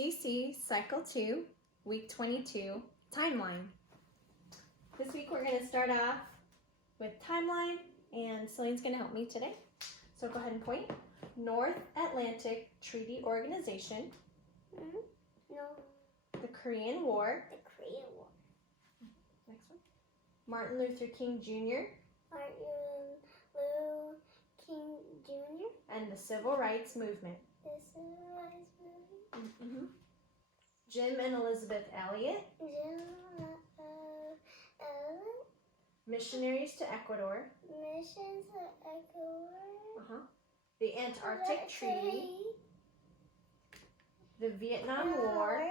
CC Cycle 2, Week 22, Timeline. This week we're going to start off with Timeline, and Celine's going to help me today. So go ahead and point. North Atlantic Treaty Organization. No. The Korean War. The Korean War. Next one. Martin Luther King Jr. Martin Luther King Jr. And the Civil Rights Movement. The Civil Rights Movement. Jim and Elizabeth Elliot. Missionaries to Ecuador. Missions to Ecuador. The Antarctic Treaty. The Vietnam War.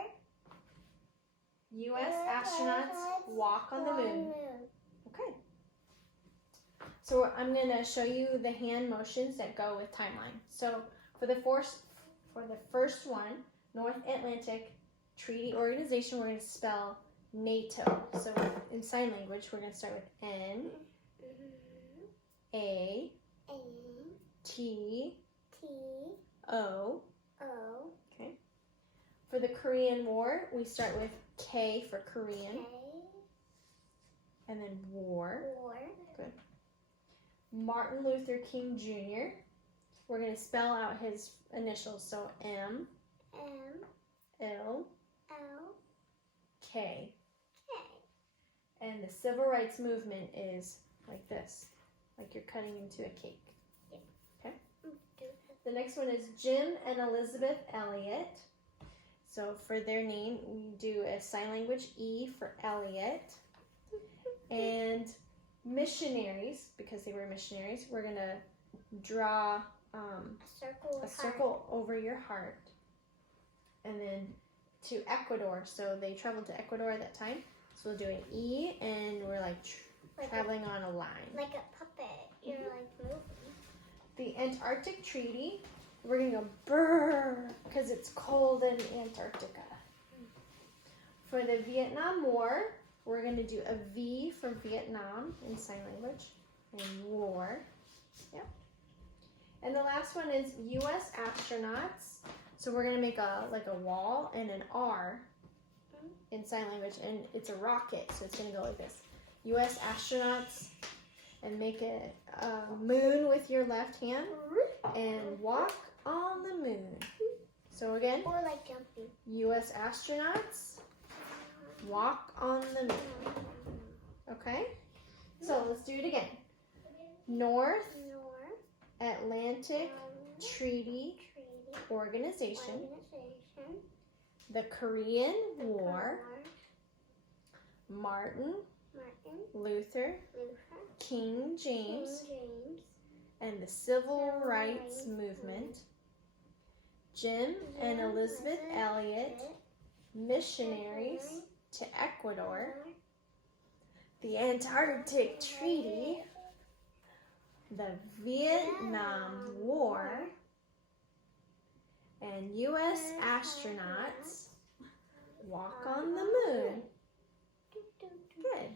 U.S. astronauts walk on the moon. Okay. So I'm going to show you the hand motions that go with timeline. So for the first one, North Atlantic Treaty Organization, we're going to spell NATO. So in sign language, we're going to start with N, A, T, O. Okay. For the Korean War, we start with K for Korean, and then War. Good. Martin Luther King Jr. We're going to spell out his initials. So M, L, K. And the Civil Rights Movement is like this, like you're cutting into a cake. Okay. The next one is Jim and Elizabeth Elliot. So for their name, we do a sign language E for Elliot. And missionaries, because they were missionaries, we're going to draw a circle over your heart. And then to Ecuador. So they traveled to Ecuador at that time. So we'll do an E, and we're like traveling on a line. Like a puppet. You're like moving. The Antarctic Treaty, we're going to go brrr, because it's cold in Antarctica. For the Vietnam War, we're going to do a V for Vietnam in sign language, and war. Yep. And the last one is U.S. astronauts. So we're going to make a wall and an R in sign language, and it's a rocket, so it's going to go like this. U.S. astronauts, and make a moon with your left hand, and walk on the moon. So again, Or like jumping. U.S. astronauts, walk on the moon. Okay? So let's do it again. North Atlantic Treaty Organization. The Korean War. Martin Luther King James and the Civil Rights Movement. Jim and Elizabeth Elliot, missionaries to Ecuador. The Antarctic Treaty. The Vietnam War. And U.S. astronauts walk on the moon. Good.